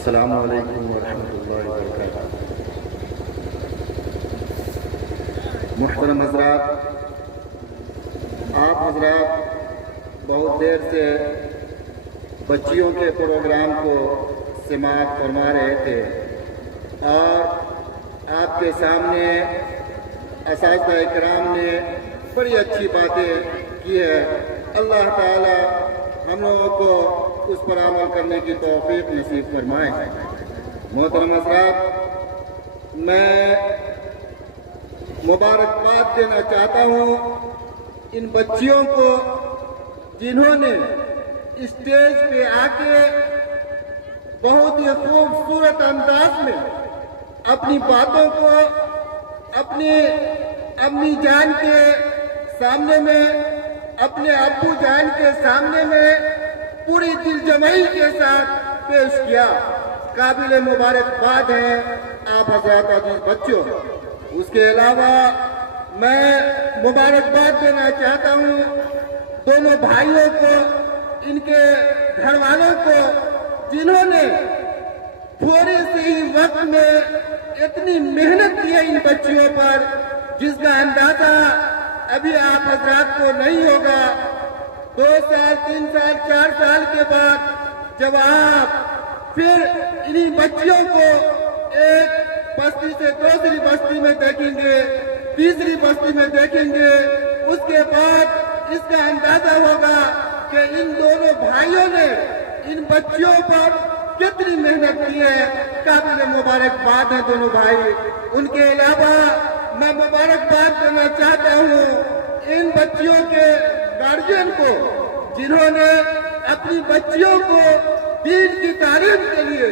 السلام علیکم ورحمۃ اللہ وبرکاتہ۔ محترم حضرات، آپ حضرات بہت دیر سے بچیوں کے پروگرام کو سماعت فرما رہے تھے اور آپ کے سامنے اساتذہ اکرام نے بڑی اچھی باتیں کی ہے۔ اللہ تعالی ہم لوگوں کو اس پر عمل کرنے کی توفیق نصیب فرمائے۔ محترم حضرات، میں مبارکباد دینا چاہتا ہوں ان بچیوں کو جنہوں نے اسٹیج پہ آ کے بہت ہی خوبصورت انداز میں اپنی باتوں کو اپنی امی جان کے سامنے میں، اپنے ابو جان کے سامنے میں پوری دل جمعی کے ساتھ پیش کیا۔ قابل مبارکباد ہے آپ حضرات عزیز بچوں۔ اس کے علاوہ میں مبارکباد دینا چاہتا ہوں دونوں بھائیوں کو، ان کے گھر والوں کو، جنہوں نے تھوڑے سے ہی وقت میں اتنی محنت کی ہے ان بچیوں پر، جس کا اندازہ ابھی آپ حضرات کو نہیں ہوگا۔ 2 سال 3 سال 4 سال کے بعد جب آپ پھر انہی بچیوں کو ایک بستی سے دوسری بستی میں دیکھیں گے، تیسری بستی میں دیکھیں گے، اس کے بعد اس کا اندازہ ہوگا کہ ان دونوں بھائیوں نے ان بچیوں پر کتنی محنت کی ہے۔ قابل مبارکباد ہے دونوں بھائی۔ ان کے علاوہ میں مبارکباد دینا چاہتا ہوں ان بچیوں کے گارجین کو، جنہوں نے اپنی بچیوں کو دین کی تعلیم کے لیے،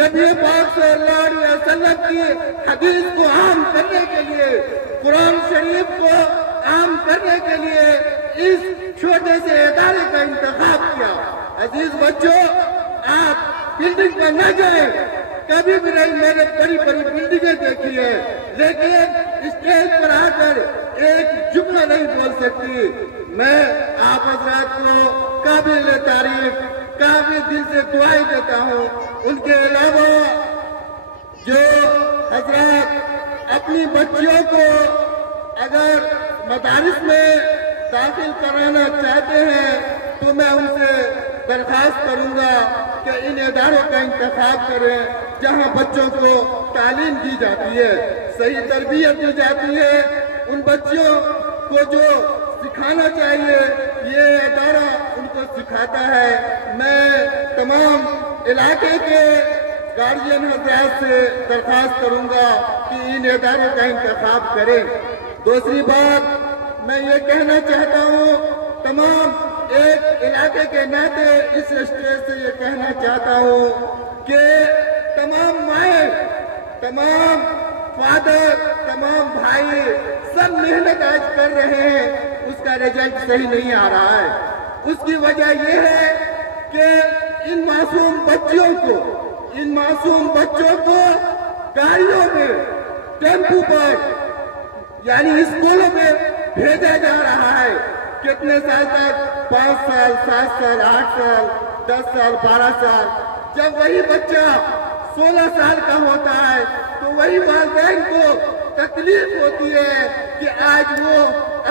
نبی پاک صلی اللہ علیہ وسلم کی حدیث کو عام کرنے کے لیے، قرآن شریف کو عام کرنے کے لیے اس چھوٹے سے ادارے کا انتخاب کیا۔ عزیز بچوں، آپ بلڈنگ پر نہ جائیں، کبھی بھی نہیں، میں نے بڑی بڑی بلڈنگیں دیکھی ہے، لیکن اسٹیج پر آ کر ایک جملہ نہیں بول سکتی۔ میں آپ حضرات کو قابل تعریف، قابل دل سے دعائیں دیتا ہوں۔ ان کے علاوہ جو حضرات اپنی بچیوں کو اگر مدارس میں داخل کرانا چاہتے ہیں تو میں ان سے درخواست کروں گا کہ ان اداروں کا انتخاب کریں جہاں بچوں کو تعلیم دی جاتی ہے، صحیح تربیت دی جاتی ہے۔ ان بچوں کو جو سکھانا چاہیے یہ ادارہ ان کو سکھاتا ہے۔ میں تمام علاقے کے گارجین حضرات سے درخواست کروں گا کہ ان اداروں کا انتخاب کریں۔ دوسری بات میں یہ کہنا چاہتا ہوں، تمام ایک علاقے کے ناطے اس اسٹیج سے یہ کہنا چاہتا ہوں کہ تمام مائیں، تمام فادر، تمام بھائی سب محنت آج کر رہے ہیں، اس کا رزلٹ صحیح نہیں آ رہا ہے۔ اس کی وجہ یہ ہے کہ ان معصوم بچوں کو گاڑیوں میں، ٹیمپو پر، یعنی اسکولوں میں بھیجا جا رہا ہے۔ کتنے سال تک؟ 5 سال 7 سال 8 سال 10 سال 12 سال۔ جب وہی بچہ 16 سال کا ہوتا ہے تو وہی والدین کو تکلیف ہوتی ہے کہ آج وہ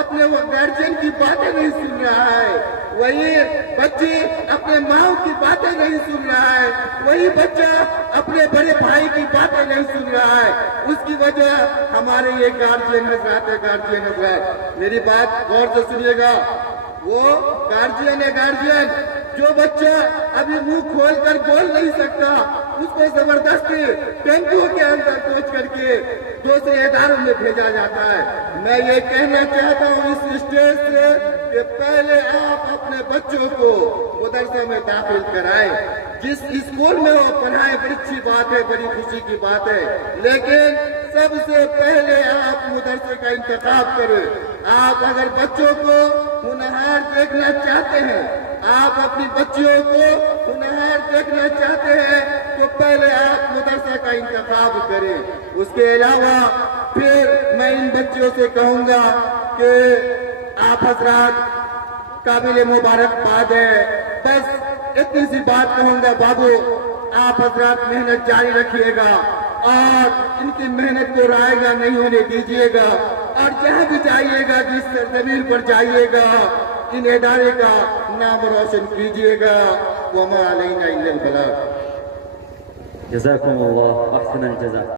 اپنے گارجین کی باتیں نہیں سن رہا ہے، وہی بچے اپنے ماں کی باتیں نہیں سن رہا ہے، وہی بچہ اپنے بڑے بھائی کی باتیں نہیں سن رہا ہے۔ اس کی وجہ ہمارے یہ گارجین حضرات، میری بات غور سے سنیے گا۔ وہ گارجین ہے، گارجین جو بچہ ابھی منہ کھول کر بول نہیں سکتا، اس کو زبردستی ٹیمپو کے اندر کوچ کر کے دوسرے اداروں میں بھیجا جاتا ہے۔ میں یہ کہنا چاہتا ہوں اس اسٹیج سے کہ پہلے آپ اپنے بچوں کو مدرسے میں داخل کرائیں، جس اسکول میں وہ پڑھائیں، بڑی اچھی بات ہے، بڑی خوشی کی بات ہے، لیکن سب سے پہلے آپ مدرسے کا انتخاب کریں۔ آپ اگر بچوں کو ہونہار دیکھنا چاہتے ہیں، آپ اپنی بچیوں کو ہونہار دیکھنا چاہتے ہیں تو پہلے آپ مدرسہ کا انتخاب کریں۔ اس کے علاوہ پھر میں ان بچیوں سے کہوں گا کہ آپ حضرات قابل مبارکباد ہے۔ بس اتنی سی بات کہوں گا، بابو آپ حضرات محنت جاری رکھیے گا اور ان کی محنت کو رائیگاں نہیں ہونے دیجیے گا، اور جہاں بھی جائیے گا، جس سرزمین پر جائیے گا، ان ادارے کا نام روشن کیجیے گا۔ وما علینا الا البلاغ۔ جزاکم اللہ احسن الجزاء۔